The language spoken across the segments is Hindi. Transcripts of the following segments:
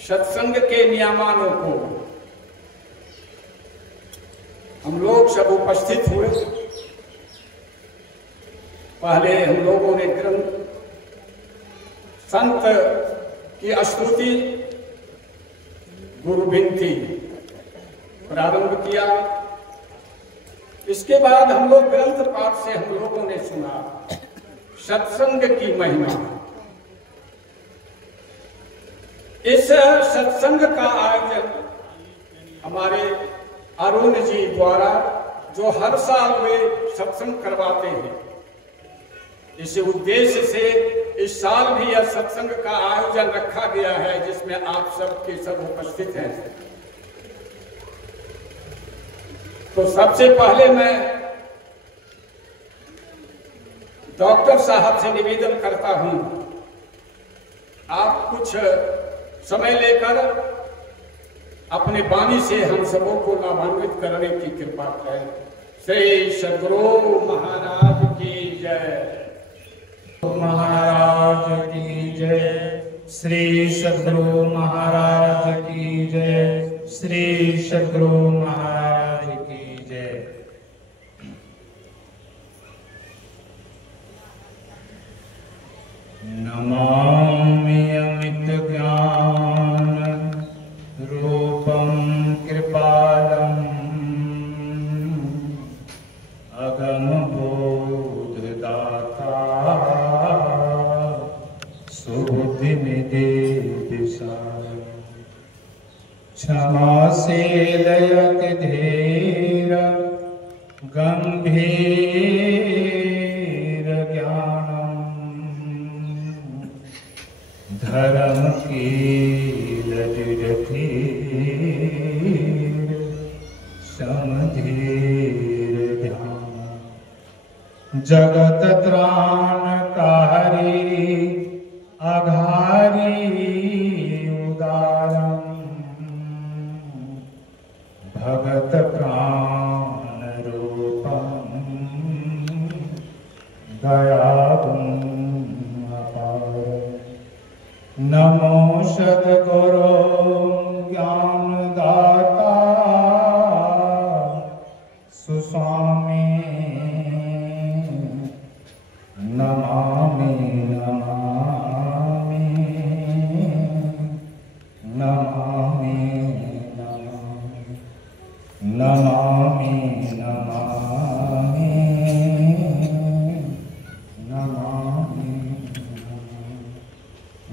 सत्संग के नियमानों को हम लोग सब उपस्थित हुए। पहले हम लोगों ने ग्रंथ संत की स्तुति गुरु विनती प्रारंभ किया। इसके बाद हम लोग ग्रंथ पाठ से हम लोगों ने सुना सत्संग की महिमा। इस सत्संग का आयोजन हमारे अरुण जी द्वारा जो हर साल वे सत्संग करवाते हैं, इस उद्देश्य से इस साल भी यह सत्संग का आयोजन रखा गया है जिसमें आप सब के सब उपस्थित हैं। तो सबसे पहले मैं डॉक्टर साहब से निवेदन करता हूं, आप कुछ समय लेकर अपने वाणी से हम सबों को लाभान्वित करने की कृपा करें। श्री सद्गुरु महाराज की जय। महाराज की जय। श्री सद्गुरु महाराज की जय। श्री सद्गुरु महाराज की जय। नमामि अमित ज्ञान रूपं कृपालम् अगम बोधदाता सुबुद्धिनिधि विशारद क्षमाशील अति धीर गंभीर ज्ञानम् धर्म कील दृढ़धीर समधीर ध्यान जगत त्राणकारी अघारी उदारम् भगत प्राण रूपम् दयालुम् अपारम् नमो सद्गुरो ज्ञानदाता सुस्वामी नमामि नमामि नमामि नमामि नमामि नमामि।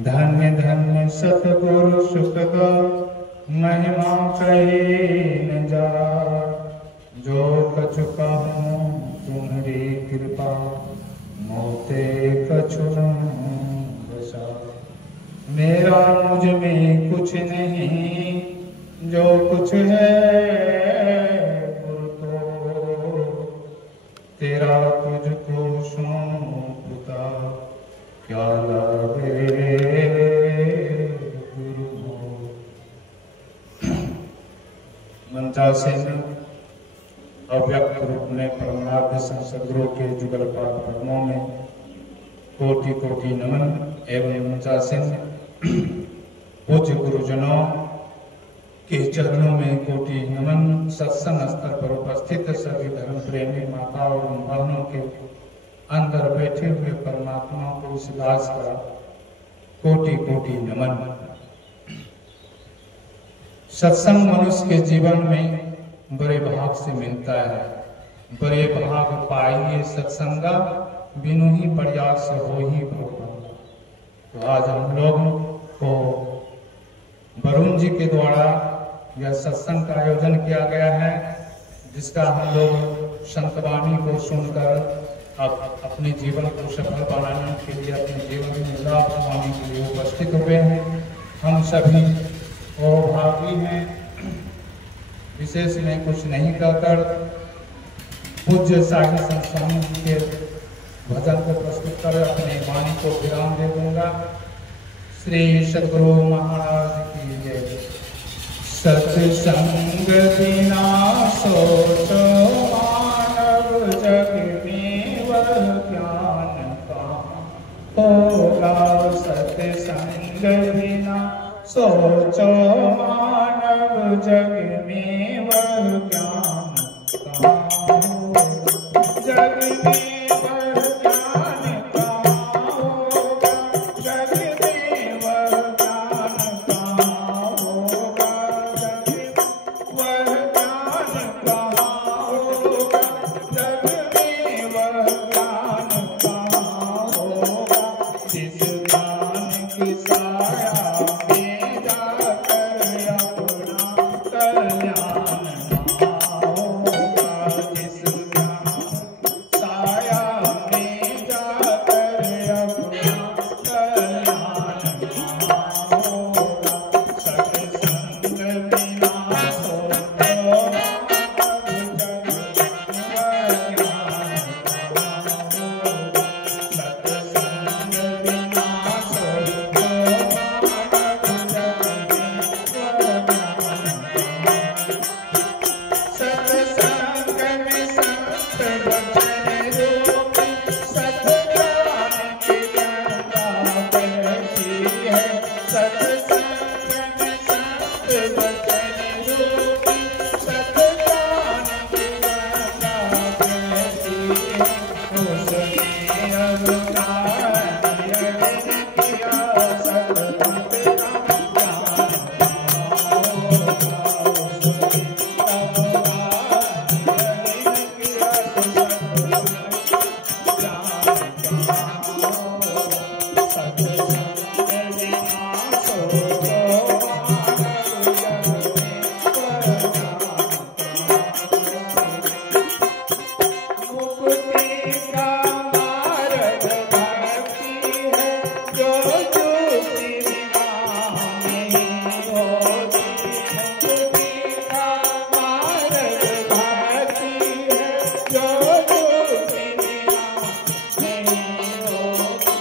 धन्य धन्य सतगुरु सुखद महिमा कहे न जा जो कछु कहूँ तुम्हारी कृपा मोते कछु न बसा। मेरा मुझ में कुछ नहीं जो कुछ है गुरु तो तेरा तुझको सौंपता क्या लागे गुरु हो। मंत्रासेन अव्यक्त रूप में परमार्थ सद्गुरु के जुगल पाद पद्मों में कोटि कोटि नमन एवं मंत्रासेन पूज्य गुरुजनों के चरणों में कोटि नमन। सत्संग स्तर पर उपस्थित सभी धर्म प्रेमी माताओं और बहनों के अंदर बैठे हुए परमात्मा को इस दास का कोटि कोटि नमन। सत्संग मनुष्य के जीवन में बड़े भाग से मिलता है। बड़े भाग पाइए सत्संगा बिनु ही प्रयास हो ही भगवान। तो आज हम लोग को वरुण जी के द्वारा यह सत्संग का आयोजन किया गया है जिसका हम लोग संतवाणी को सुनकर अब अपने जीवन को सफल बनाने के लिए अपने जीवन में लाभ पाने के लिए उपस्थित हुए हैं। हम सभी भागी हैं। विशेष में कुछ नहीं कहकर पूज्य साहित्य संस्थान के भजन को प्रस्तुत कर अपने वाणी को विराम दे दूंगा। श्री सद्गुरु महाराज की जय। सत्संग बिना सोच मानव जग में वह ज्ञान का होगा। सत्संग बिना सोचो मानव जग में वह ज्ञान कहाँ होगा, जग में वह ज्ञान कहाँ होगा, जग में वह ज्ञान कहाँ होगा, जग में वह ज्ञान कहाँ होगा, जग में वह ज्ञान कहाँ होगा, जिस ज्ञान की साया में जाकर अपना कल्याण कहाँ होगा, जिस ज्ञान साया में जाकर अपना कल्याण कहाँ होगा, सत्संग बिना सोचो मानव जग में ज्ञान कहाँ होगा, सत्संग बिना सोचो मानव जग में सत्संग में संत वचन रूपी सत्ज्ञान की गंगा बहती है, सत्संग में संत वचन रूपी सत्ज्ञान की गंगा बहती है, उसने अवतार यज्ञ किया सतपथ का ज्ञान होगा, उसने अवतार यज्ञ किया सतपथ का ज्ञान होगा, सत्संग बिना सोचो मानव जग में वह ज्ञान मुक्ति का मार्ग भक्ति है, जो ज्योति निगाह में होती, मुक्ति का मार्ग भक्ति है, जो ज्योति निगाह में होती,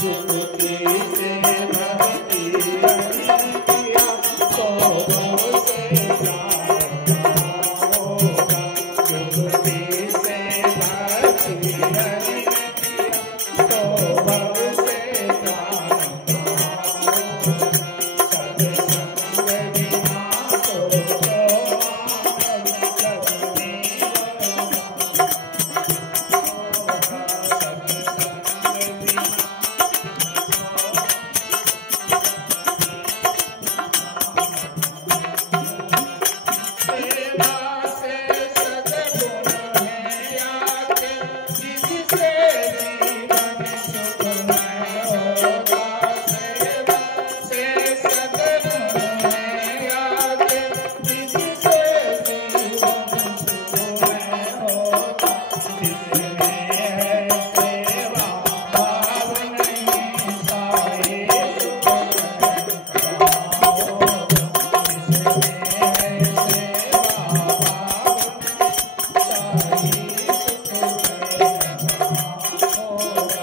जुगति से भक्ति हरि किया तो भव से जाए कहाँ होगा, जुगति से भक्ति हरि किया तो भव से जाए कहाँ होगा, सत्संग बिना सोचो मानव जग में सत्संग बिना सेवा से सद्गुण है आके, जिससे जीवन सुखमय होगा, सेवा से सद्गुण है आके, जिससे जीवन सुखमय होगा, जिसमें है सेवा भाव नहीं सारे सुखमय कहाँ होगा, जिसमें है सेवा भाव सारी सुखमय कहाँ होगा,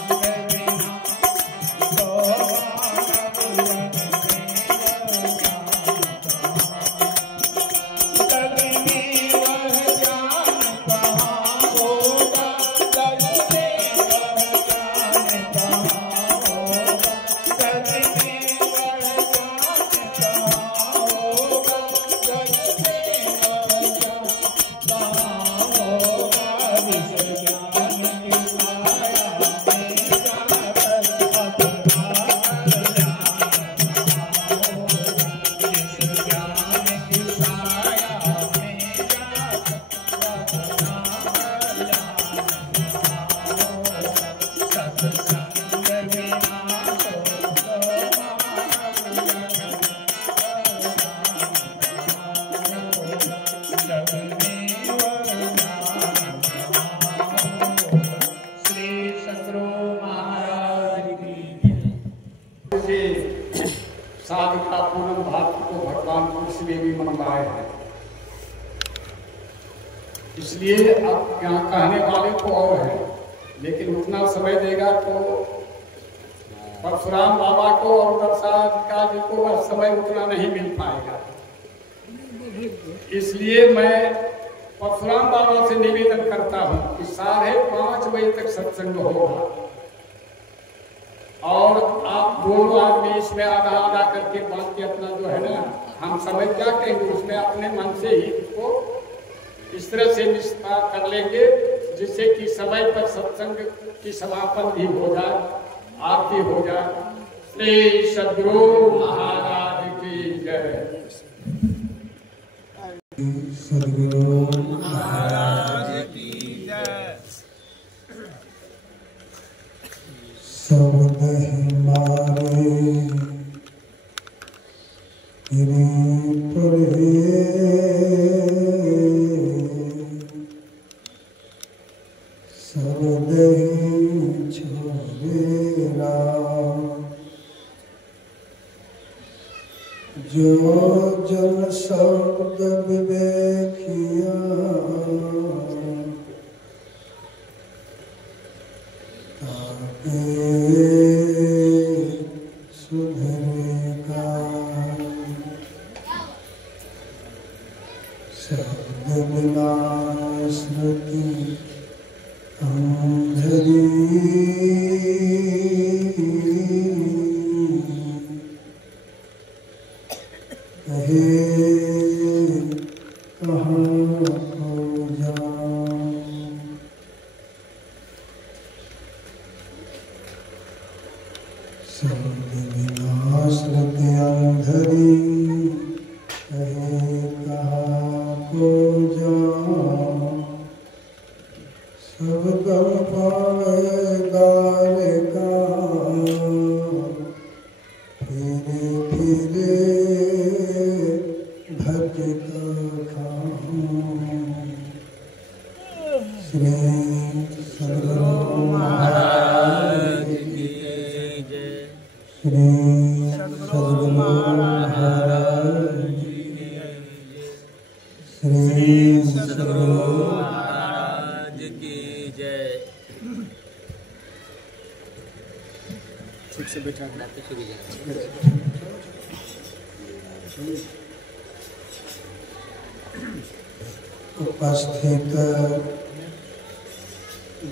सत्संग बिना तो मानव जग में जग में वह ज्ञान कहाँ होगा, जग में वह ज्ञान कहाँ होगा, जग में वह ज्ञान कहाँ होगा, जग में वह ज्ञान कहाँ होगा, जिस ज्ञान की साया में जाकर अपना कल्याण कहाँ होगा, जिस ज्ञान की साया में जाकर अपना कल्याण कहाँ होगा, सत्संग बिना सोचो मानव जग में जग में वह ज्ञान कहाँ होगा, श्री सद्गुरु महाराज की जय। से साधिका पूर्ण भाव को भगवान कृष्ण में भी मंगवाए हैं, इसलिए अब यहाँ कहने वाले तो और हैं, लेकिन उतना समय देगा तो परशुराम बाबा को और दर्शाधिका जी को वह समय उतना नहीं मिल पाएगा। इसलिए मैं परशुराम बाबा से निवेदन करता हूँ कि 5:30 बजे तक सत्संग होगा। और आप दोनों आदमी इसमें आधा आधा करके बांध के अपना जो है ना, हम समय क्या कहेंगे उसमें अपने मन से ही उसको इस तरह से निष्ठा कर लेंगे जिससे कि समय पर सत्संग की समापन भी हो जाए, आरती हो जाए। श्री सद्गुरु महाराज की जय। सद्गुरु महाराज की जय। शब्द हमारे शब्द छोड़ेरा जो जन शब्द विवेकिया ताके सुधरेगा। शब्द बिना श्रुति अंधरी कहे कहाँ को जाऊं। शब्द बिना श्रुति अंधरी कहे कहाँ को जाऊं। सब गम पावे गारे का फिरे फिरे भटका खाऊं। श्री सद्गुरु महाराज की जय। श्री सद्गुरु महाराज की जय। श्री सद्गुरु महाराज की जय। ठीक से बैठा उपस्थित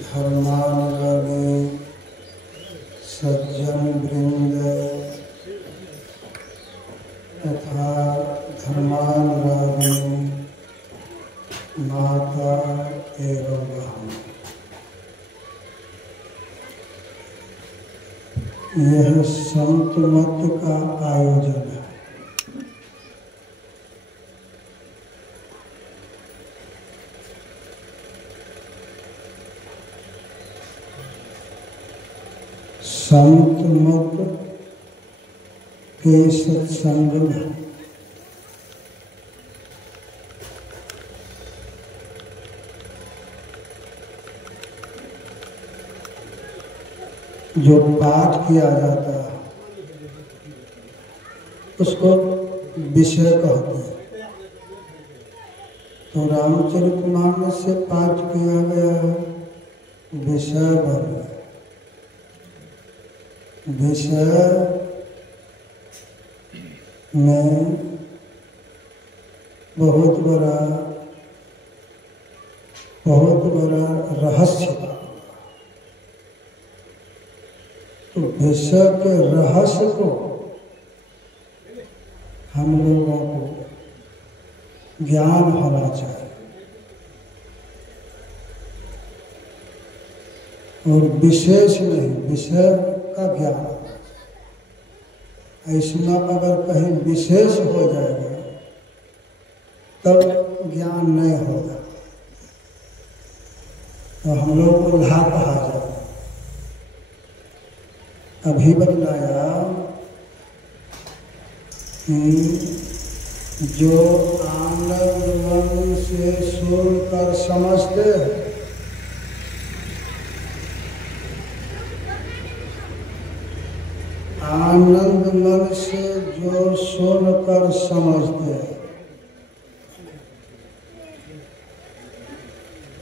धर्मानुरागी सज्जन वृंद तथा धर्मानुरागी माता एवं बहन, यह संत मत का आयोजन है। संत मत के सत्संग में जो पाठ किया जाता है उसको विषय कहते हैं। तो रामचरितमानस से पाठ किया गया है, विषय बन गया। विषय में बहुत बड़ा रहस्य। तो विषय के रहस्य को हम लोगों को ज्ञान होना चाहिए और विशेष नहीं, विषय का ज्ञान। ऐसा अगर कहीं विशेष हो जाएगा तब ज्ञान नहीं होगा, तो हम लोग को ला कहा जाए। अभी बतलाया कि जो आनंद मन से सुनकर समझते हैं, आनंद मन से जो सुनकर समझते हैं,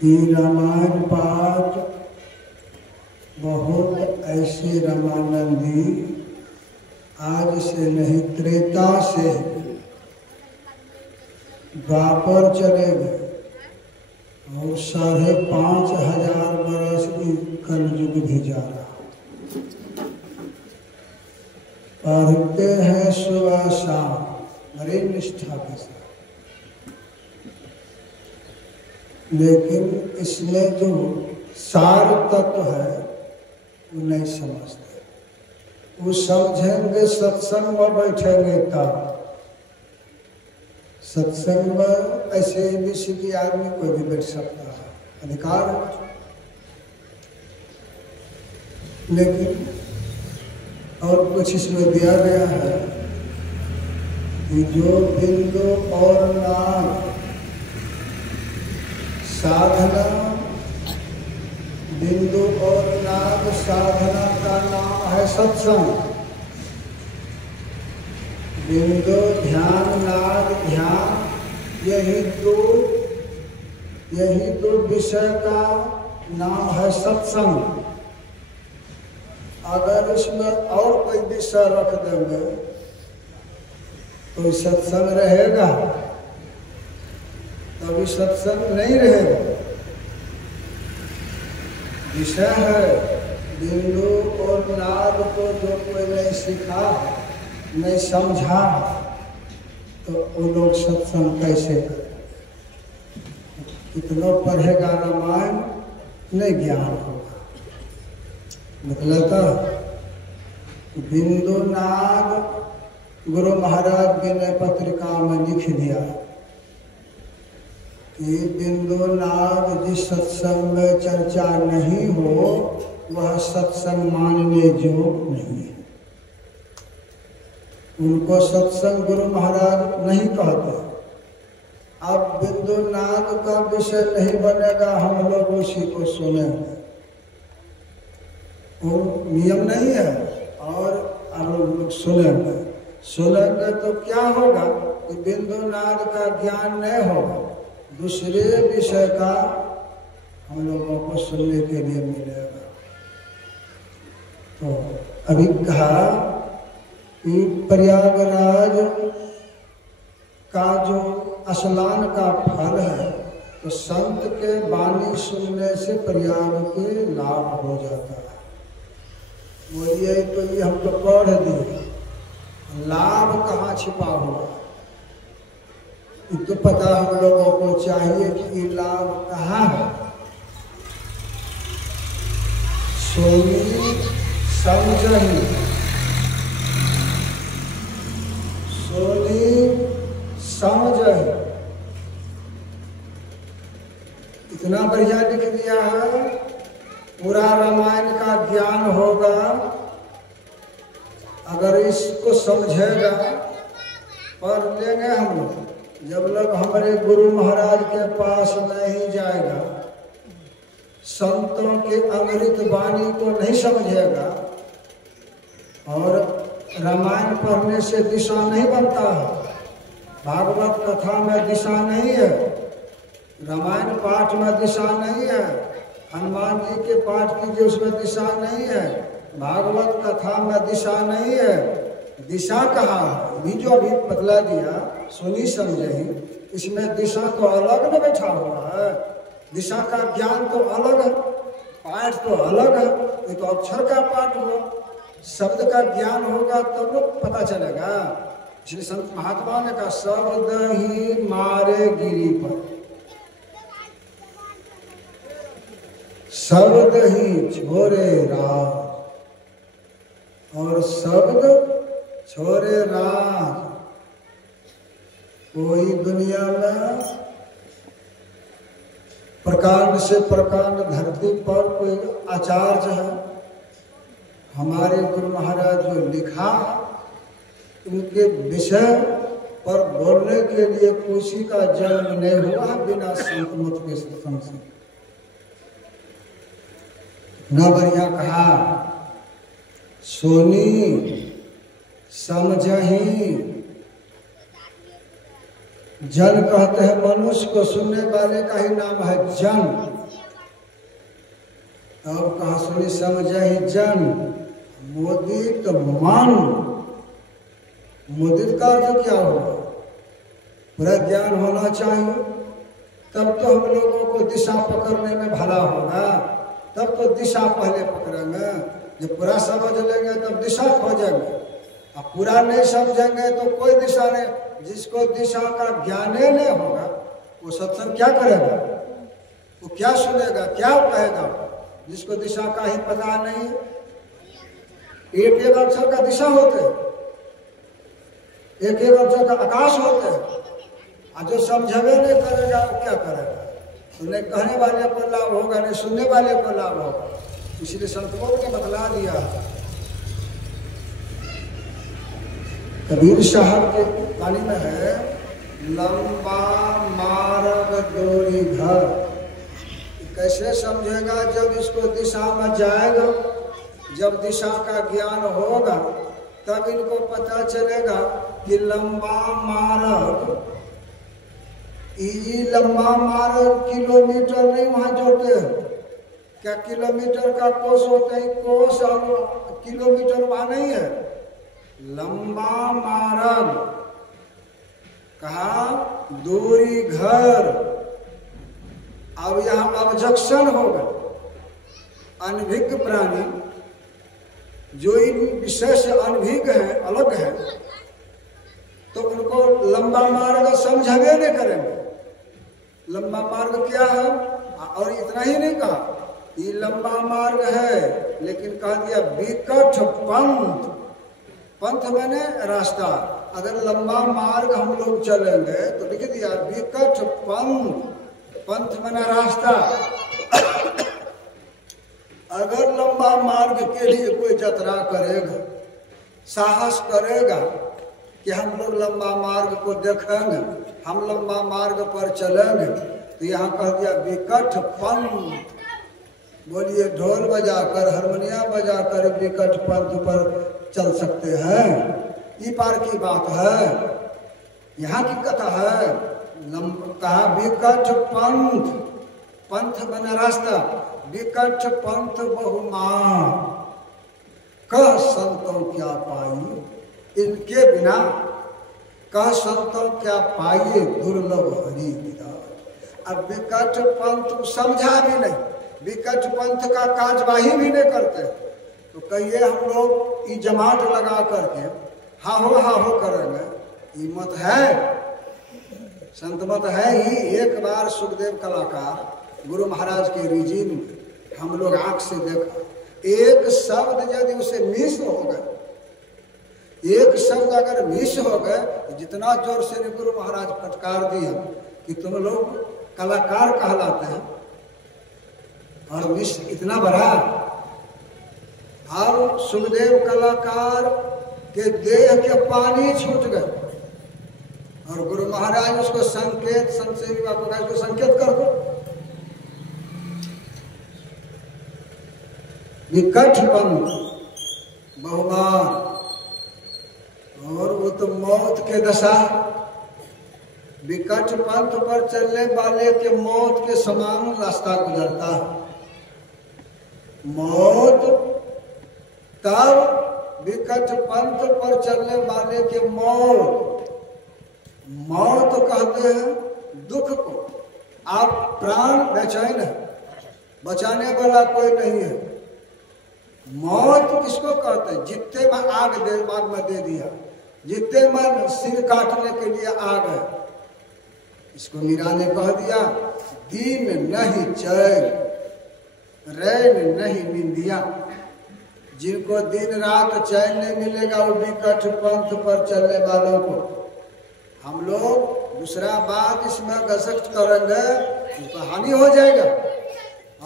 ये रामायण पाठ बहुत ऐसे रामानंदी आज से नहीं त्रेता से द्वापर चले गए और 5,500 वर्ष की कलयुग भी जा रहा। पढ़ते हैं सुबह शाम बड़ी निष्ठा के साथ, लेकिन इसमें जो सार तत्व है वो नहीं समझते। वो समझेंगे सत्संग में बैठेंगे तब। सत्संग में ऐसे विषय आदमी कोई भी बैठ सकता है, अधिकार है। लेकिन और कुछ इसमें दिया गया है कि जो बिंदु और नाम साधना, बिंदु और नाम साधना का नाम है सत्संग। बिंदु ध्यान, नाद ध्यान, यही दो विषय का नाम है सत्संग। अगर इसमें और कोई विषय रख देंगे तो सत्संग रहेगा, तभी सत्संग नहीं रहेगा। विषय है बिंदु और नाद को जो कोई नहीं सीखा, नहीं समझा, तो वो लोग सत्संग कैसे करें? कितना पढ़ेगा रामायण, नहीं ज्ञान होगा। मतलब बिंदु नाद गुरु महाराज विनय पत्रिका में लिख दिया कि बिंदु नाद जिस सत्संग में चर्चा नहीं हो वह सत्संग मानने योग्य नहीं है। उनको सत्संग गुरु महाराज नहीं कहते। अब बिंदु नाद का विषय नहीं बनेगा, हम लोग उसी को सुनेंगे, वो नियम नहीं है। और लोग सुनेंगे तो क्या होगा कि बिंदु नाद का ज्ञान नहीं होगा, दूसरे विषय का हम लोगों को सुनने के लिए मिलेगा। तो अभी कहा कि प्रयागराज का जो स्नान का फल है, तो संत के वाणी सुनने से प्रयाग के लाभ हो जाता है। बोलिए तो ये हम तो पढ़ दिए, लाभ कहाँ छिपा हुआ? ये तो पता हम लोगों को चाहिए कि ये लाभ कहाँ है। सोनी समझही, सोनी समझही, इतना बढ़िया लिख दिया है। पूरा रामायण का ज्ञान होगा, अगर इसको समझेगा, पढ़ लेंगे हम लोग। जब लोग हमारे गुरु महाराज के पास नहीं जाएगा, संतों के अमृत वाणी को नहीं समझेगा, और रामायण पढ़ने से दिशा नहीं बनता है, भागवत कथा में दिशा नहीं है, रामायण पाठ में दिशा नहीं है, हनुमान जी के पाठ कीजिए उसमें दिशा नहीं है, भागवत कथा में दिशा नहीं है। दिशा कहाँ है? भी जो अभी बतला दिया सुनी समझही, इसमें दिशा तो अलग न बैठा हुआ है। दिशा का ज्ञान तो अलग है, पाठ तो अलग है। ये तो अक्षर का पाठ हुआ, शब्द का ज्ञान होगा तब तो पता चलेगा। इसलिए संत महात्मा ने कहा शब्द ही मारे गिरी पर, शब्द ही छोरे राज, और शब्द छोरे राज। कोई दुनिया में प्रकांड से प्रकांड धरती पर कोई आचार्य है, हमारे गुरु महाराज जो लिखा, उनके विषय पर बोलने के लिए किसी का जन्म नहीं हुआ बिना संत मत के सत्संग से। न बढ़िया कहा सोनी समझही, जन कहते हैं मनुष्य को, सुनने वाले का ही नाम है जन। अब कहा सुनी समझही जन, मोदित मन। मोदित का अर्थ क्या होगा? पूरा ज्ञान होना चाहिए, तब तो हम लोगों को दिशा पकड़ने में भला होगा। तब तो दिशा पहले पकड़ेंगे, जब पूरा समझ लेंगे तब दिशा खोजेंगे। अब पूरा नहीं समझेंगे तो कोई दिशा नहीं। जिसको दिशा का ज्ञान ही नहीं होगा वो सत्संग क्या करेगा, वो क्या सुनेगा, क्या कहेगा? जिसको दिशा का ही पता नहीं, एक एक अक्षर का दिशा होते हैं, एक एक अक्षर का आकाश होते हैं। और जो समझवे नहीं करेगा वो क्या करेगा? तो नहीं कहने वाले को लाभ होगा, नहीं सुनने वाले को लाभ होगा। इसलिए संतों ने बतला दिया। कबीर साहब के वाणी में है, लंबा मार्ग दूरी घर। कैसे समझेगा? जब इसको दिशा में जाएगा, जब दिशा का ज्ञान होगा तब इनको पता चलेगा कि लंबा मार्ग, ये लंबा मार्ग किलोमीटर नहीं वहां जोड़ते हैं। क्या किलोमीटर का कोस होते हैं? कोस और किलोमीटर वहां नहीं है। लंबा मार्ग कहा दूरी घर। अब यहां ऑब्जेक्शन होगा। अनभिज्ञ प्राणी जो इन विषय से अनभिज्ञ है, अलग है, तो उनको लंबा मार्ग समझावे नहीं करेंगे। लंबा मार्ग क्या है? और इतना ही नहीं कहा ये लंबा मार्ग है, लेकिन कह दिया विकट पंथ। पंथ मैंने रास्ता। अगर लंबा मार्ग हम लोग चलेंगे तो लिख दिया विकट पंथ। पंथ मैंने रास्ता। अगर लंबा मार्ग के लिए कोई यात्रा करेगा, साहस करेगा कि हम लोग लंबा मार्ग को देखेंगे, हम लंबा मार्ग पर चलेंगे, तो यहाँ कह दिया विकट पंथ। बोलिए ढोल बजाकर, हारमोनिया बजाकर विकट पंथ पर चल सकते हैं? ये पार की बात है, यहाँ की कथा है। कहा विकट पंथ। पंथ बना रास्ता। विकट पंथ बहुमान कह संतों क्या पाई, इनके बिना कह संतों क्या पाइए दुर्लभ हरि विदाई। अब विकट पंथ समझा भी नहीं, विकट पंथ का कार्यवाही भी नहीं करते, तो कहिए हम लोग ये जमात लगा करके हाहो करेंगे, ये मत है, संत मत है ही। एक बार सुखदेव कलाकार गुरु महाराज के रिजीन में हम लोग आंख से देखा, एक शब्द यदि उसे मिस हो गए, एक शब्द अगर मिस हो गए, जितना जोर से गुरु महाराज फटकार दिया कि तुम लोग कलाकार कहलाते हैं, और मिस इतना बड़ा। और सुखदेव कलाकार के देह के पानी छूट गए, और गुरु महाराज उसको संकेत, संत सेवी बाबू का उसको संकेत कर दो। विकट पंथ बहुमान, और वो तो मौत के दशा। विकट पंथ पर चलने वाले के मौत के समान रास्ता गुजरता है। मौत तब विकट पंथ पर चलने वाले के मौत कहते हैं दुख को। आप प्राण बेचैन है, बचाने वाला कोई नहीं है। मौत किसको कहते हैं? जितने में आग में दे दिया, जितने में सिर काटने के लिए आग है। इसको मीरा ने कह दिया दिन नहीं चैन, रैन नहीं निंदिया। जिनको दिन रात चैन नहीं मिलेगा वो विकट पंथ पर चलने वालों को। हम लोग दूसरा बात इसमें गसट करेंगे तो हानि हो जाएगा,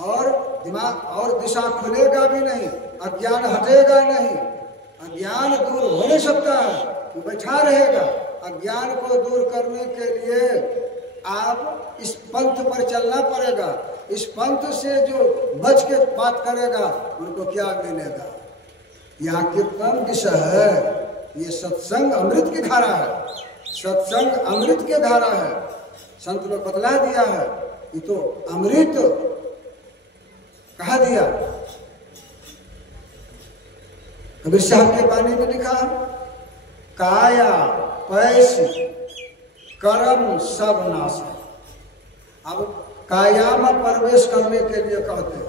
और दिमाग और दिशा खुलेगा भी नहीं, अज्ञान हटेगा नहीं। अज्ञान दूर हो नहीं सकता है, वो बैठा रहेगा। अज्ञान को दूर करने के लिए आप इस पंथ पर चलना पड़ेगा। इस पंथ से जो बच के बात करेगा उनको क्या मिलेगा? यहाँ कीर्तन विषय है, ये सत्संग अमृत की धारा है, सत्संग अमृत की धारा है। संत लोग बतला दिया है, ये तो अमृत कहा दिया। कबीर साहब के वाणी में लिखा, काया पैसी कर्म सब नाश है। अब काया में प्रवेश करने के लिए कहते हैं,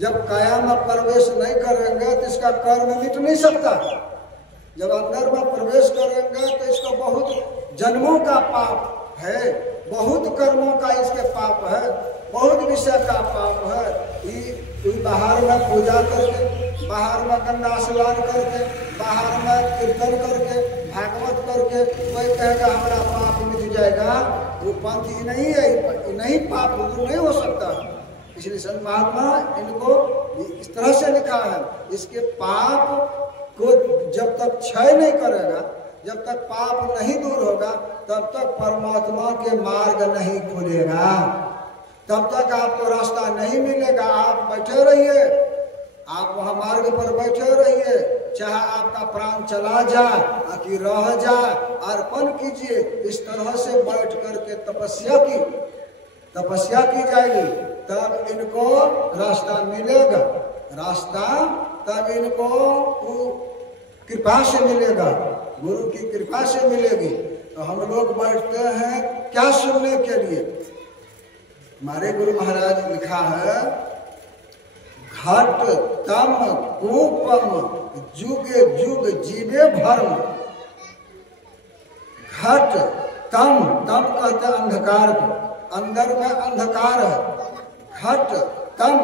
जब काया में प्रवेश नहीं करेंगे तो इसका कर्म मिट नहीं सकता। जब अंदर में प्रवेश करेंगे तो इसको बहुत जन्मों का पाप है, बहुत कर्मों का इसके पाप है, बहुत विषय का पाप है। बाहर में पूजा करके, बाहर में गंगा स्नान करके, बाहर में कीर्तन करके, भागवत करके कोई कहेगा हमारा पाप मिट जाएगा, वो पंथ ही नहीं है, नहीं पाप दूर नहीं हो सकता। इसलिए संत महात्मा इनको इस तरह से लिखा है, इसके पाप को जब तक क्षय नहीं करेगा, जब तक पाप नहीं दूर होगा, तब तक परमात्मा के मार्ग नहीं खुलेगा, तब तक आपको रास्ता नहीं मिलेगा। आप बैठे रहिए, आप वहां मार्ग पर बैठे रहिए, चाहे आपका प्राण चला जाए कि रह जाए, अर्पण कीजिए। इस तरह से बैठ करके तपस्या की जाएगी, तब इनको रास्ता मिलेगा। रास्ता तब इनको कृपा से मिलेगा, गुरु की कृपा से मिलेगी। तो हम लोग बैठते हैं क्या सुनने के लिए? हमारे गुरु महाराज लिखा है, घट तम कूपम जुग जुग जीवे भर्म। घट तम कहते अंधकार को, अंदर में अंधकार है। घट तम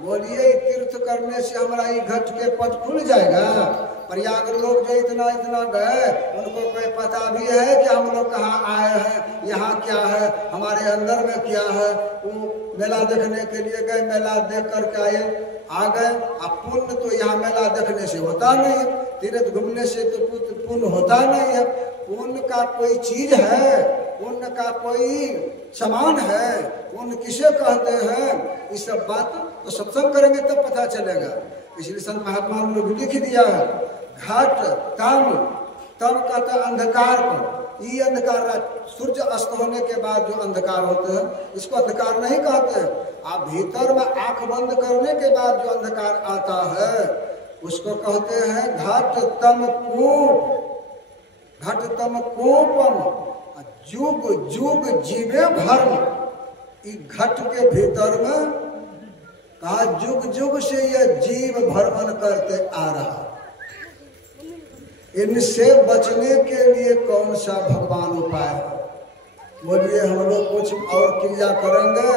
बोलिए, तीर्थ करने से हमारा ये घट के पट खुल जाएगा। प्रयाग लोग जो इतना गए, उनको कोई पता भी है कि हम लोग कहाँ आए हैं, यहाँ क्या है, हमारे अंदर में क्या है। वो मेला देखने के लिए गए, मेला देख करके आ गए। अब पुण्य तो यहाँ मेला देखने से होता नहीं, तीर्थ घूमने से तो पुण्य होता नहीं है। पुण्य का कोई चीज है, पुण्य का कोई समान है, पुण्य किसे कहते हैं, इस सब बात तो सत्संग करेंगे तब पता चलेगा। इसलिए संत महात्मा ने लोग लिख दिया है, घट तम कहते अंधकार को। ये अंधकार सूर्य अस्त होने के बाद जो अंधकार होते हैं, इसको अंधकार नहीं कहते हैं। आप भीतर में आंख बंद करने के बाद जो अंधकार आता है, उसको कहते हैं घट तम कूप। घट तम कूपम जुग जुग जीवे भर्म। घट के भीतर में कहा जुग जुग से यह जीव भ्रमण करते आ रहा। इनसे बचने के लिए कौन सा भगवान उपाय है? बोलिए, हम लोग कुछ और क्रिया करेंगे,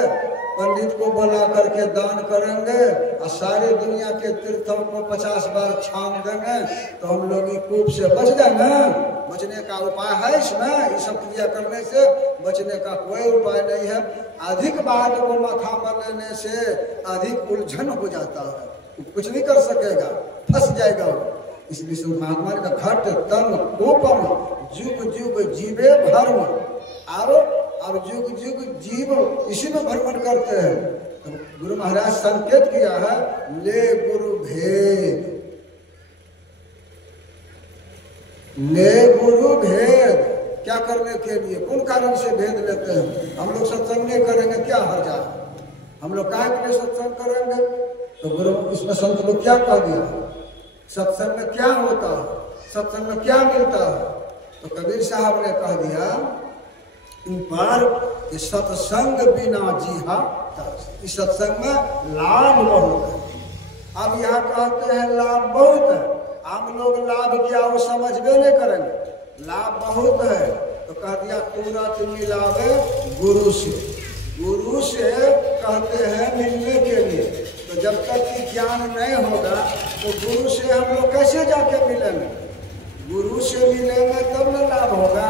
पंडित को बुला करके दान करेंगे और सारे दुनिया के तीर्थों को 50 बार छान देंगे, तो हम लोग ये कूप से बच जाएंगे। बचने का उपाय है इसमें? ये सब क्रिया करने से बचने का कोई उपाय नहीं है। अधिक बात को माथा पर लेने से अधिक उलझन हो जाता है, कुछ नहीं कर सकेगा, फंस जाएगा वो। इसलिए संत महात्मा ने कहा घट तम कोपम जुग जुग जीवे भर्म। अब जुग जुग जीव इसी में भ्रमण करते हैं। तो गुरु महाराज संकेत किया है, ले गुरु भेद, ले गुरु भेद। क्या करने के लिए, कौन कारण से भेद लेते हैं? हम लोग सत्संग नहीं करेंगे, क्या हर्जा? हम लोग काय के लिए सत्संग करेंगे? तो गुरु इसमें संत लोग क्या कह दिया, सत्संग में क्या होता है, सत्संग में क्या मिलता है? तो कबीर साहब ने कह दिया ऊपर कि सत्संग बिना जीहा, इस सत्संग में लाभ बहुत है। अब यहाँ कहते हैं लाभ बहुत है, हम लोग लाभ क्या वो समझबे नहीं करेंगे। लाभ बहुत है तो कह दिया तुरंत मिलावे गुरु से। गुरु से कहते हैं मिलने के लिए। तो जब तक कि ज्ञान नहीं होगा तो गुरु से हम लोग कैसे जाके मिलेंगे? गुरु से मिलेंगे तब न लाभ होगा।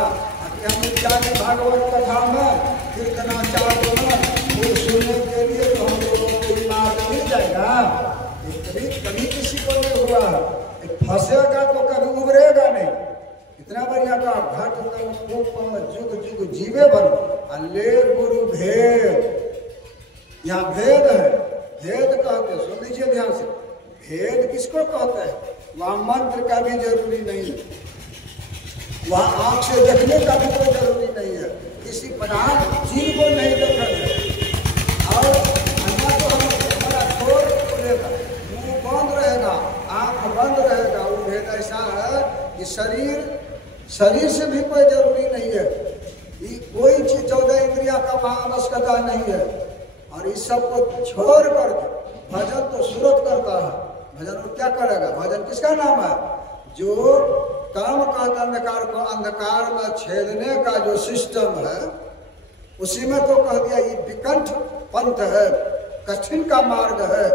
हम जाने भागवत कथा में, कीर्तनाचार्य में, वो सुनने के लिए तो हम लोगों को मार्ग मिल जाएगा। कभी किसी को नहीं हुआ, फंसेगा तो कभी उभरेगा नहीं। इतना बढ़िया का घट तम कूपम जुग जुग जीवे भर। ले गुरु भेद, यहाँ भेद है। भेद कहते, सुन लीजिए ध्यान से, भेद किसको कहते हैं? वहां मंत्र का भी जरूरी नहीं है, वहां आंख से देखने का भी कोई जरूरी नहीं है, किसी पदार्थ जीव को नहीं देखेंगे। और अन्ना तो हमारा शोर खुलेगा, मुंह बंद रहेगा, आंख बंद रहेगा। वो भेद ऐसा है कि शरीर से भी कोई जरूरी नहीं है। कोई चीज 14 इंद्रिया का वहां आवश्यकता नहीं है। और इस सब को छोड़ करके भजन तो सूरत करता है। भजन क्या करेगा? भजन किसका नाम है? जो तम कहते अंधकार को, अंधकार में छेदने का जो सिस्टम है उसी में तो कह दिया ये विकंठ पंथ है, कठिन का मार्ग है,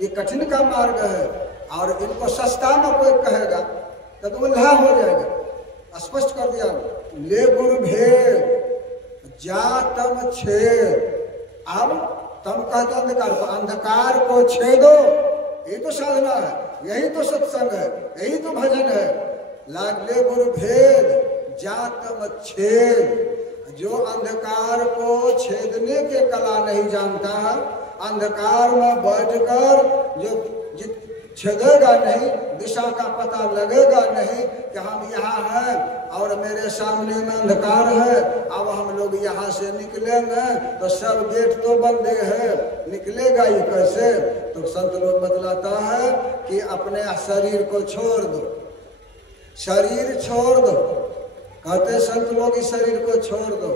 ये कठिन का मार्ग है। और इनको सस्ता में कोई कहेगा तो उल्हा हो जाएगा। स्पष्ट कर दिया, ले गुरु भेद जा तम छेद। अब तम कहते अंधकार को, अंधकार को छेदो, यही तो साधना है, यही तो सत्संग है, यही तो भजन है। लागले गुरु भेद जातम छेद। जो अंधकार को छेदने के कला नहीं जानता, अंधकार में बैठकर जो छेदेगा नहीं, दिशा का पता लगेगा नहीं कि हम यहाँ हैं और मेरे सामने में अंधकार है, अब हम लोग यहाँ से निकलेंगे तो सब गेट तो बंदे हैं, निकलेगा ही कैसे। तो संत लोग बतलाता है कि अपने शरीर को छोड़ दो, शरीर छोड़ दो। कहते संत लोग इस शरीर को छोड़ दो,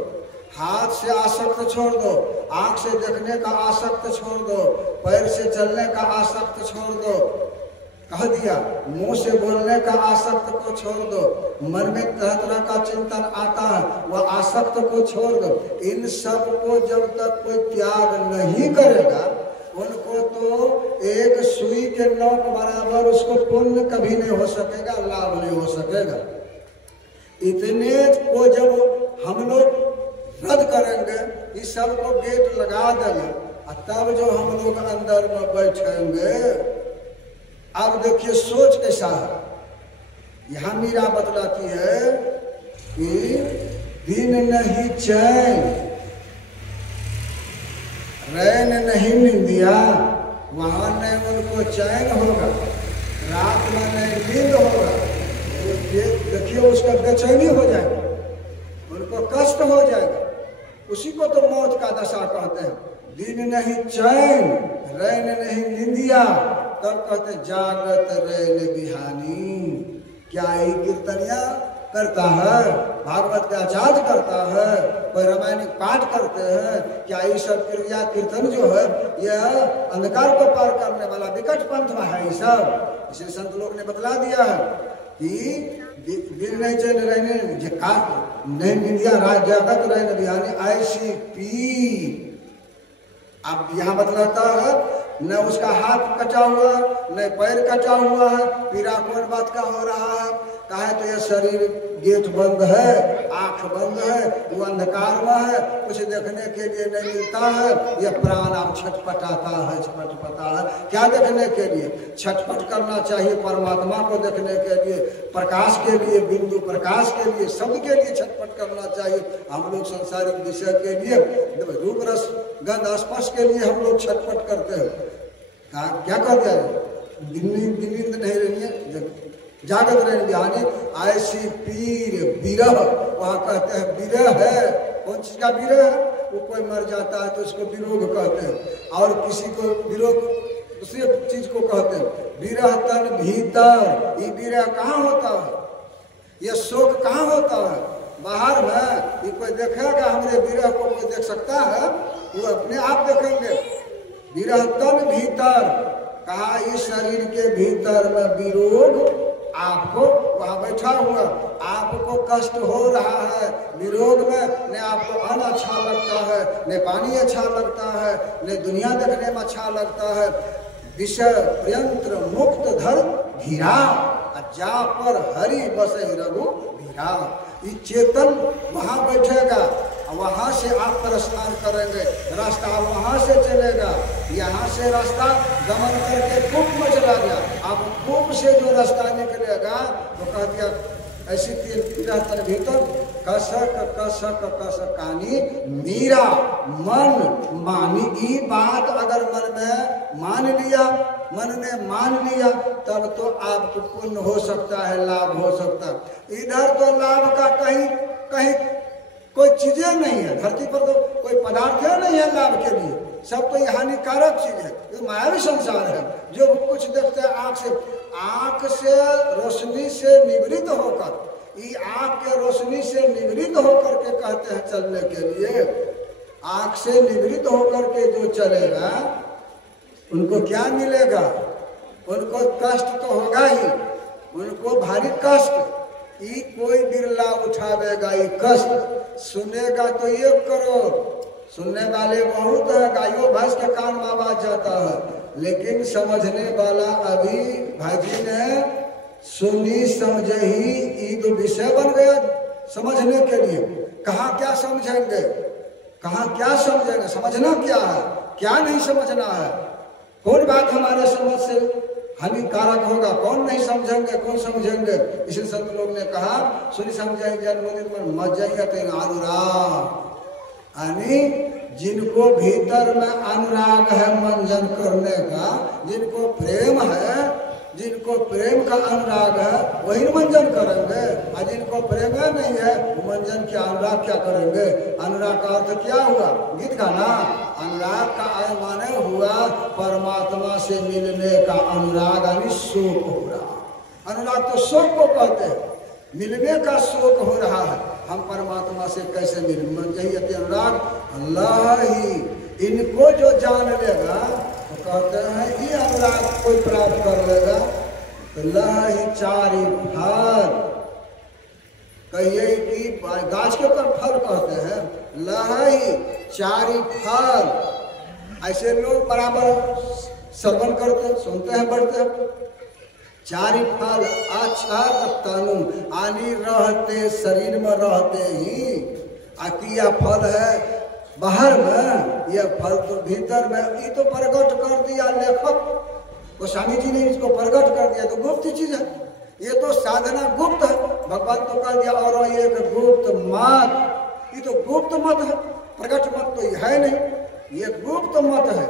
हाथ से आसक्त छोड़ दो, आंख से देखने का आसक्त छोड़ दो, पैर से चलने का आसक्त छोड़ दो, कह दिया मुंह से बोलने का आसक्त को छोड़ दो, मन में तरह तरह का चिंतन आता है वह आसक्त को छोड़ दो। इन सब को जब तक कोई त्याग नहीं करेगा, उनको तो एक सुई के नोक बराबर उसको पुण्य कभी नहीं हो सकेगा, लाभ नहीं हो सकेगा। इतने को जब हम लोग रद्द करेंगे, इस सब को गेट लगा देंगे, तब जो हम लोग अंदर में बैठेंगे। अब देखिए सोच कैसा है। यहाँ मीरा बतलाती है कि दिन नहीं चैन, रैन नहीं निंदिया, वहां नहीं उनको चैन होगा, रात में नहीं नींद होगा। देखिए उसका बेचैनी हो जाएगा, उनको कष्ट हो जाएगा। उसी को तो मौत का दशा कहते हैं। दिन नहीं चैन, रैन नहीं निंदिया, तब कहते जागत रैन बिहानी। क्या ये कीर्तनिया करता है, भागवत का आचार्य करता है, कोई रामायण पाठ करते हैं, क्या ये सब क्रिया कीर्तन जो है यह अंधकार को पार करने वाला विकट पंथ में है ये सब। इसलिए संत लोग ने बतला दिया है कि दिन नहीं चैन रहने नहीं निंदिया, राज जागत रहने बिहानी ऐसी पी। अब यहाँ बतलाता है न उसका हाथ कटा हुआ न पैर कटा हुआ है, पीड़ा कौन बात का हो रहा है, कहे तो यह शरीर गेट बंद है, आंख बंद है, वो अंधकार में है, कुछ देखने के लिए नहीं मिलता है। यह प्राण अब छटपटाता है, छटपटा है। क्या देखने के लिए? छटपट करना चाहिए परमात्मा को देखने के लिए, प्रकाश के लिए, बिंदु प्रकाश के लिए, शब्द के लिए छटपट करना चाहिए। हम लोग संसारिक विषय के लिए, रूप रस गंध स्पर्श के लिए हम लोग छटपट करते हैं। क्या कहते हैं? नींद नहीं रहनी है, जागत रहने बिहानी ऐसी पीर विरह। वहाँ कहते हैं विरह है, कौन चीज का विरह है? वो कोई मर जाता है तो उसको विरोग कहते हैं, और किसी को विरोग दूसरी चीज को कहते हैं। विरह तन भीतर, ये विरह कहाँ होता है? ये शोक कहाँ होता है? बाहर में। ये कोई देखेगा हमारे विरह को? कोई देख सकता है? वो अपने आप देखेंगे। विरह तन भीतर, कहा इस शरीर के भीतर में विरोग आपको वहां बैठा हुआ, आपको कष्ट हो रहा है विरोग में, न आपको अन्न अच्छा लगता है, न पानी अच्छा लगता है, न दुनिया देखने में अच्छा लगता है। विषय प्रियंत्र मुक्त धर धीरा, जा पर हरि बसे रघु धीरा। ये चेतन वहां बैठेगा, वहां से आप प्रस्थान करेंगे, रास्ता वहां से चलेगा। यहाँ से रास्ता गमन करके कूप में चला गया, अब कूप से जो रास्ता निकलेगा तो कह दिया ऐसी तन भीतर कसक कसक कसकानी मीरा मन मानी। ये बात अगर मन में मान लिया, मन ने मान लिया, तब तो आपको पुण्य हो सकता है, लाभ हो सकता है। इधर तो लाभ का कहीं कहीं कोई चीजें नहीं है, धरती पर तो कोई पदार्थ नहीं है लाभ के लिए, सब तो ये हानिकारक चीज है। ये मायावी संसार है, जो कुछ देखते हैं आंख से रोशनी से निवृत्त होकर, ये आंख के रोशनी से निवृत्त होकर के कहते हैं चलने के लिए। आंख से निवृत्त होकर के जो चलेगा उनको क्या मिलेगा? उनको कष्ट तो होगा ही, उनको भारी कष्ट। ये कोई बिरला उठावेगा ये कष्ट, सुनेगा तो 1 करोड़, सुनने वाले बहुत है, गायों भैंस के कान में आवाज जाता है, लेकिन समझने वाला अभी भाजी ने सुनी समझे ही ईद विषय बन गया समझने के लिए। कहाँ क्या समझेंगे, कहाँ क्या समझेंगे, समझना क्या है, क्या नहीं समझना है, कौन बात हमारे समझ से हानिकारक होगा, कौन नहीं समझेंगे, कौन समझेंगे। इसलिए संत लोग ने कहा सुनी समझे जन्मदिन में मत जाइए तेरा अनुराग, यानी जिनको भीतर में अनुराग है मंजन करने का, जिनको प्रेम है, जिनको प्रेम का अनुराग है वही मंजन करेंगे, और जिनको प्रेम नहीं है वो मंजन क्या अनुराग क्या करेंगे। अनुराग का अर्थ क्या हुआ, गीत गाना। अनुराग का माने हुआ परमात्मा से मिलने का अनुराग, यानी शोक हो रहा। अनुराग तो शोक को कहते हैं, मिलने का शोक हो रहा है, हम परमात्मा से कैसे मिल चाहिए अनुराग। अल्लाह ही इनको जो जान लेगा तो कहते हैं ये अनुराग कोई प्राप्त कर लेगा। तो लही 4 फल, कहिए कि गाछ के ऊपर फल कहते हैं, लही 4 फल। ऐसे लोग बराबर श्रवण करते सुनते हैं बढ़ते हैं। 4 फल अच्छा तनु, आनी रहते शरीर में रहते ही, किया फल है बाहर में, यह फल तो भीतर में। ये तो प्रकट कर दिया लेखक गोस्वामी जी ने, इसको प्रकट कर दिया, तो गुप्त चीज है, ये तो साधना गुप्त है। भगवान तो कह दिया और एक गुप्त मत, ये तो गुप्त मत है, प्रकट मत तो है नहीं, ये गुप्त मत है।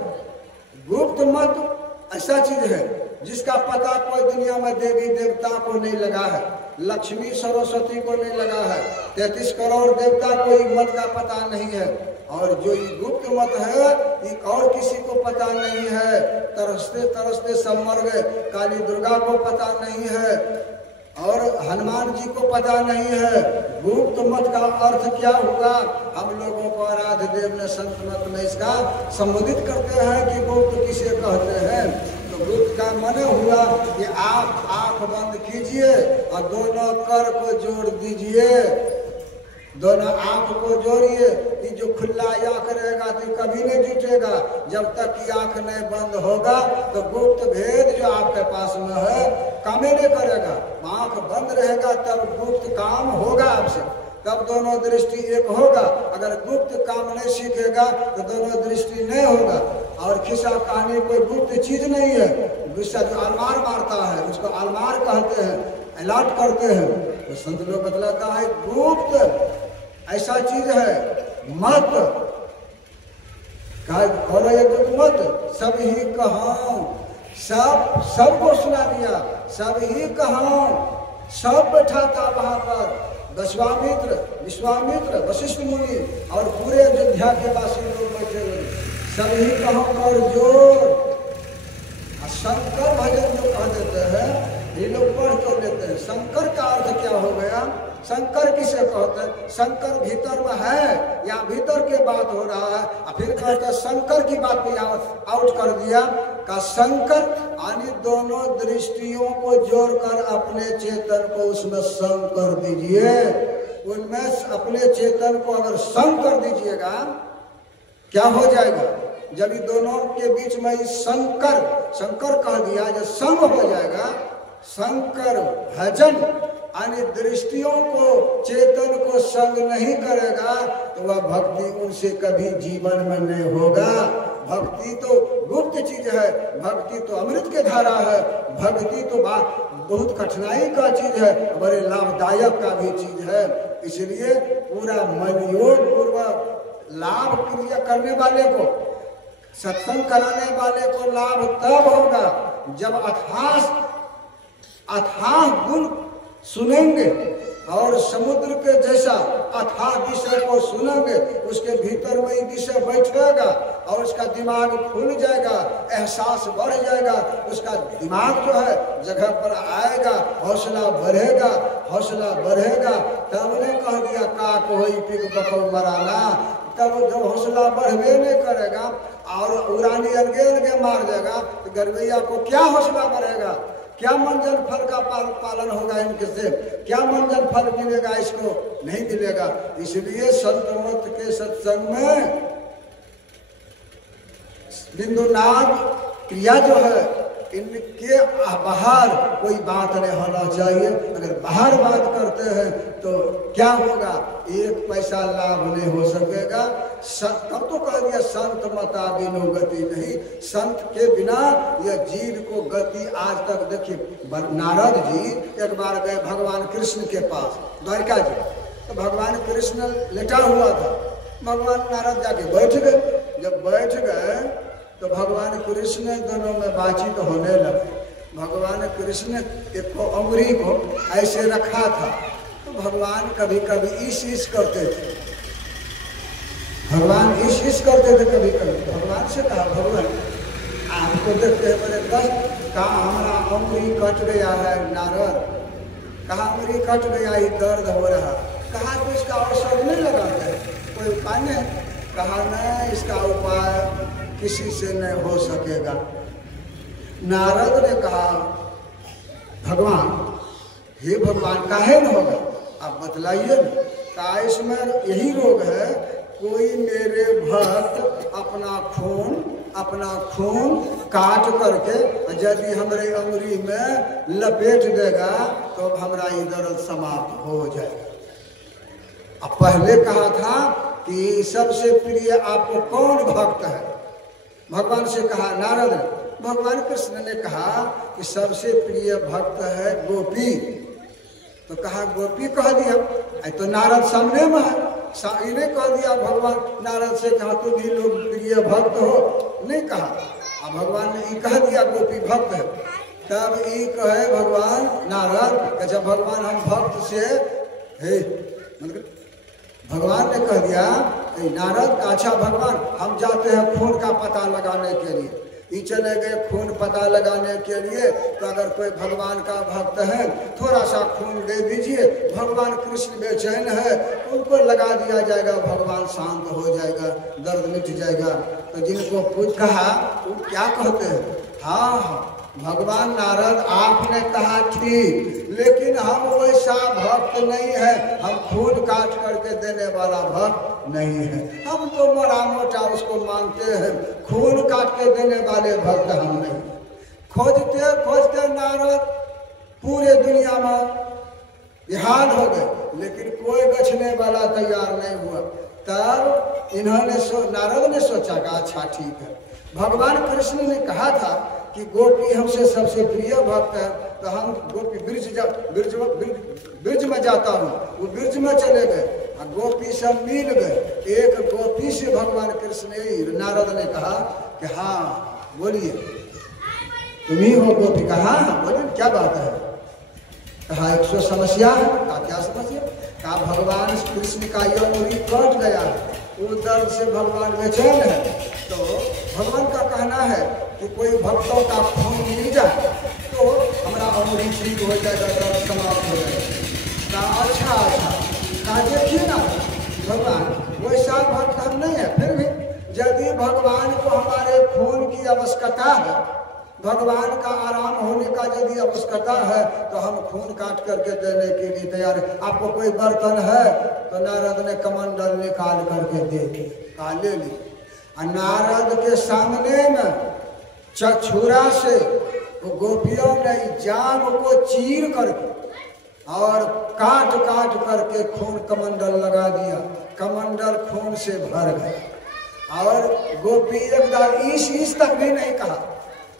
गुप्त मत ऐसा चीज है जिसका पता कोई दुनिया में देवी देवता को नहीं लगा है, लक्ष्मी सरस्वती को नहीं लगा है, 33 करोड़ देवता को ये मत का पता नहीं है। और जो ये गुप्त मत है ये और किसी को पता नहीं है। तरसते तरसते सब मर गए, काली दुर्गा को पता नहीं है और हनुमान जी को पता नहीं है। गुप्त मत का अर्थ क्या हुआ, हम लोगों को आराध्य देव ने संत मत में इसका संबोधित करते हैं कि गुप्त किसे कहते हैं। तो गुप्त का मन हुआ कि आप आंख बंद कीजिए और दोनों कर को जोड़ दीजिए, दोनों आंख को जोड़िए। कि जो खुला आंख रहेगा तो कभी नहीं जुटेगा, जब तक कि आंख नहीं बंद होगा तो गुप्त भेद जो आपके पास में है काम नहीं करेगा। आंख बंद रहेगा तब गुप्त काम होगा आपसे, तब दोनों दृष्टि एक होगा। अगर गुप्त काम नहीं सीखेगा तो दोनों दृष्टि नहीं होगा। और खिस्सा कहानी कोई गुप्त चीज नहीं है, गुस्सा जो अलमार मारता है उसको अलमार कहते हैं, अलर्ट करते हैं। तो संत लोग बतलाता है गुप्त ऐसा चीज है, मत और एक मत सब ही कहां, सबको सुना दिया, सब ही कहां। सब बैठा था वहां पर, विश्वामित्र वशिष्ठ मुनि और पूरे अयोध्या के वासी लोग बैठे हुए, सब ही कहां कर जोर। शंकर भजन जो कह देते हैं ये लोग पढ़ कर लेते हैं। शंकर का अर्थ क्या हो गया, शंकर किसे कहते हैं, शंकर भीतर में है या भीतर के बात हो रहा है। और फिर कहते हैं शंकर की बात भी आउट कर दिया का शंकर यानी दोनों दृष्टियों को जोड़कर अपने चेतन को उसमें संग कर दीजिए। उनमें अपने चेतन को अगर संग कर दीजिएगा क्या हो जाएगा, जब ये दोनों के बीच में शंकर कह दिया, जब संग हो जाएगा, शंकर भजन यानी दृष्टियों को चेतन को संग नहीं करेगा तो वह भक्ति उनसे कभी जीवन में नहीं होगा। भक्ति तो गुप्त चीज है, भक्ति तो अमृत के धारा है, भक्ति तो बहुत कठिनाई का चीज है, बड़े लाभदायक का भी चीज है। इसलिए पूरा मन योग पूर्वक लाभ क्रिया करने वाले को, सत्संग कराने वाले को लाभ तब होगा जब अथाह गुण सुनेंगे और समुद्र के जैसा अथाह विषय को सुनेंगे, उसके भीतर में विषय बैठेगा और उसका दिमाग खुल जाएगा, एहसास बढ़ जाएगा, उसका दिमाग जो है जगह पर आएगा, हौसला बढ़ेगा। तब ने कह दिया काक होई पिक बको मराना, तब जब हौसला बढ़वे नहीं करेगा और उड़ानी अलगे अलगे मार देगा तो गरबैया को क्या हौसला बढ़ेगा। क्या मंजन फल का पालन होगा इनके से, क्या मंजन फल मिलेगा इसको, नहीं मिलेगा। इसलिए संत मत के सत्संग में बिंदुनाद क्रिया जो है इनके बाहर कोई बात नहीं होना चाहिए। अगर बाहर बात करते हैं तो क्या होगा, एक पैसा लाभ नहीं हो सकेगा। तब तो कह दिया संत मता बिनु गति नहीं, संत के बिना यह जीव को गति आज तक। देखिए नारद जी एक बार गए भगवान कृष्ण के पास, द्वारका जी, तो भगवान कृष्ण लेटा हुआ था, भगवान नारद जाके बैठ गए। जब बैठ गए तो भगवान कृष्ण दोनों में बातचीत तो होने लगे। भगवान कृष्ण एक अंगुरी को ऐसे रखा था, तो भगवान कभी कभी इस करते थे, भगवान इस करते थे कभी कभी। भगवान से कहा, भगवान आपको देखते हैं बड़े कष्ट, कहा हमारा अंगुरी कट गया है नारद, कहा अंगुरी कट गया, ही दर्द हो रहा, कहा तो इसका औषध नहीं लगाते, कोई उपाय नहीं, कहा नहीं इसका उपाय किसी से नहीं हो सकेगा। नारद ने कहा, भगवान हे भगवान काहे न होगा, आप बतलाइए न। कहा इसमें यही रोग है, कोई मेरे भक्त अपना खून काट करके यदि हमारे अंगुरी में लपेट देगा तो हमारा ये दर्द समाप्त हो जाएगा। अब पहले कहा था कि सबसे प्रिय आपको कौन भक्त है, भगवान से कहा नारद ने। भगवान कृष्ण ने कहा कि सबसे प्रिय भक्त है गोपी, तो कहा गोपी कह दिया, तो नारद सामने में है, इन्हें कह दिया भगवान नारद से, कहा तुम ही लोग प्रिय भक्त हो, नहीं कहा। अब भगवान ने ये कह दिया गोपी भक्त है, तब ये कहे भगवान नारद, जब भगवान हम भक्त से हे मतलब भगवान ने कह दिया नारद का, अच्छा भगवान हम जाते हैं खून का पता लगाने के लिए। ये चले गए खून पता लगाने के लिए, तो अगर कोई भगवान का भक्त है थोड़ा सा खून दे दीजिए, भगवान कृष्ण बेचैन है, उनको लगा दिया जाएगा, भगवान शांत हो जाएगा, दर्द मिट जाएगा। तो जिनको पूछ कहा वो क्या कहते हैं, हाँ भगवान नारद आपने कहा ठीक, लेकिन हम वैसा भक्त नहीं है, हम खून काट करके देने वाला भक्त नहीं है, हम तो मोटा मोटा उसको मानते हैं, खून काट के देने वाले भक्त हम नहीं। खोजते खोजते नारद पूरे दुनिया में बेहाल हो गए, लेकिन कोई गछने वाला तैयार नहीं हुआ। तब इन्होंने नारद ने सोचा कि अच्छा ठीक है, भगवान कृष्ण ने कहा था कि गोपी हमसे सबसे प्रिय भक्त है, तो हम गोपी ब्रिज में जाता हूँ। वो ब्रिज में चले गए, गोपी सब मिल गए। एक गोपी से भगवान कृष्ण नारद ने कहा कि हाँ बोलिए तुम ही हो गोपी, कहा हाँ बोलिए क्या बात है, कहा 100 समस्या है, कहा क्या समस्या, कहा भगवान कृष्ण का यह अंगुरी कट गया है, वो दर्द से भगवान बेचैन है। तो भगवान का कहना है कि कोई भक्तों का खून मिल जाए तो हमारा अंगुरी ठीक हो जाएगा, दर्द समाप्त हो जाएगा। कहा अच्छा कहा देखिए ना भगवान वैसा भक्त हम नहीं है, फिर भी यदि भगवान को हमारे खून की आवश्यकता है, भगवान का आराम होने का यदि आवश्यकता है, तो हम खून काट करके देने के लिए तैयार है। आपको कोई बर्तन है, तो नारद ने कमंडल निकाल करके दे दिए, कहा ले ली। नारद के सामने में चक्षुरा से वो गोपियों ने जाम को चीर करके और काट काट करके खून कमंडल लगा दिया, कमंडल खून से भर गए। और गोपी एकदम इस तक भी नहीं कहा,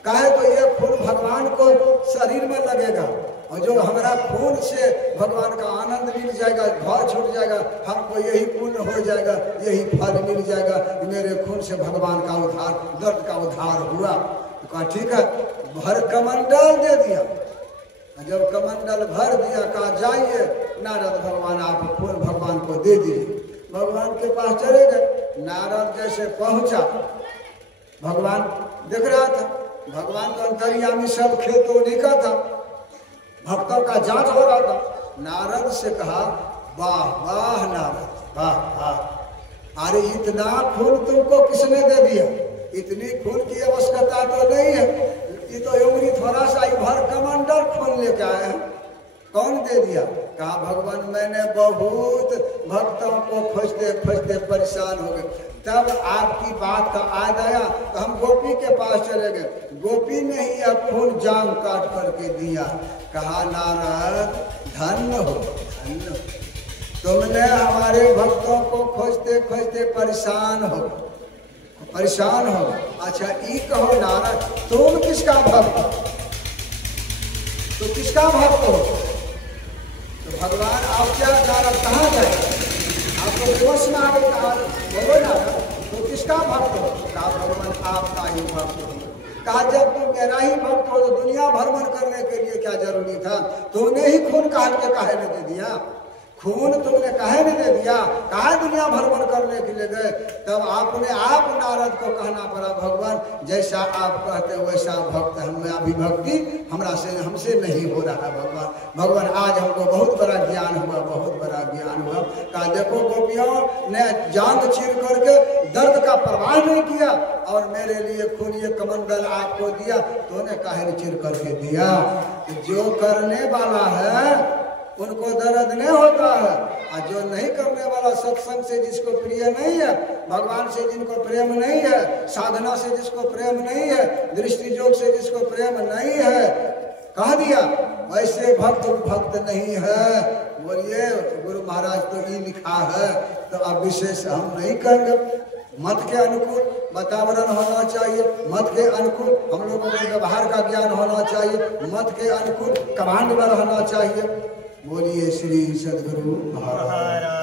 कहे तो ये खून भगवान को शरीर में लगेगा, और जो हमारा खून से भगवान का आनंद मिल जाएगा, भाव छूट जाएगा, हमको यही पुण्य हो जाएगा, यही फल मिल जाएगा, मेरे खून से भगवान का उद्धार, दर्द का उद्धार हुआ। तो कहा ठीक है, भर कमंडल दे दिया। जब कमंडल भर दिया, कहा जाइए नारद भगवान आप खून भगवान को दे दीजिए। भगवान के पास चले गए, नारद जैसे पहुंचा, भगवान देख रहा था, भगवान का अंतर्यामी सब खेतों निका था, भक्तों का जांच हो रहा था। नारद से कहा वाह वाह नारद वाह वाह, अरे इतना खून तुमको किसने दे दिया, इतनी खून की आवश्यकता तो नहीं है, ये तो उंगली थोड़ा सा ही भर कमंडल खून लेके आए हैं, कौन दे दिया? कहा भगवान मैंने बहुत भक्तों को खोजते खोजते परेशान हो गए, तब आपकी बात का याद आया तो हम गोपी के पास चले गए, गोपी ने ही यह खून जान काट करके दिया। कहा नारद धन्य हो, धन्य हो, तुमने हमारे भक्तों को खोजते खोजते परेशान हो। अच्छा ये कहो नारद तुम किसका भक्त, तो किसका भक्त हो? तो भगवान आप क्या नारद कहाँ गए? आपको विवश में आ गए, कहा बोलो नारद तो किसका भक्त हो? कहा भगवान आपका ही भक्त हो। कहा जब तुम मेरा ही भक्त हो तो दुनिया भ्रमण करने के लिए क्या जरूरी था? तुमने ही खून काट के काहे ने दे दिया? खून तुमने काहे ने दे दिया? काहे दुनिया भ्रमण करने के लिए गए? तब आपने आप नारद को कहना पड़ा भगवान जैसा आप कहते वैसा भक्त हमें अभिभक्ति हमसे नहीं हो रहा है। भगवान आज हमको बहुत बड़ा ज्ञान हुआ, बहुत बड़ा ज्ञान हुआ। कहा देखो गोपियों ने जान चीर करके दर्द का परवाह नहीं किया और मेरे लिए खून ये कमंडल आपको दिया, तो उन्हें काहे चीर करके दिया? जो करने वाला है उनको दर्द नहीं होता है, और जो नहीं करने वाला सत्संग से जिसको प्रिय नहीं है, भगवान से जिनको प्रेम नहीं है, साधना से जिसको प्रेम नहीं है, दृष्टि योग से जिसको प्रेम नहीं है, कह दिया वैसे भक्त नहीं है। बोलिए गुरु महाराज तो ये लिखा है, तो अब विशेष हम नहीं करेंगे। मत के अनुकूल वातावरण होना चाहिए, मत के अनुकूल हम लोगों को व्यवहार का ज्ञान होना चाहिए, मत के अनुकूल कमांड में रहना चाहिए। बोलिए श्री सद्गुरु महाराज।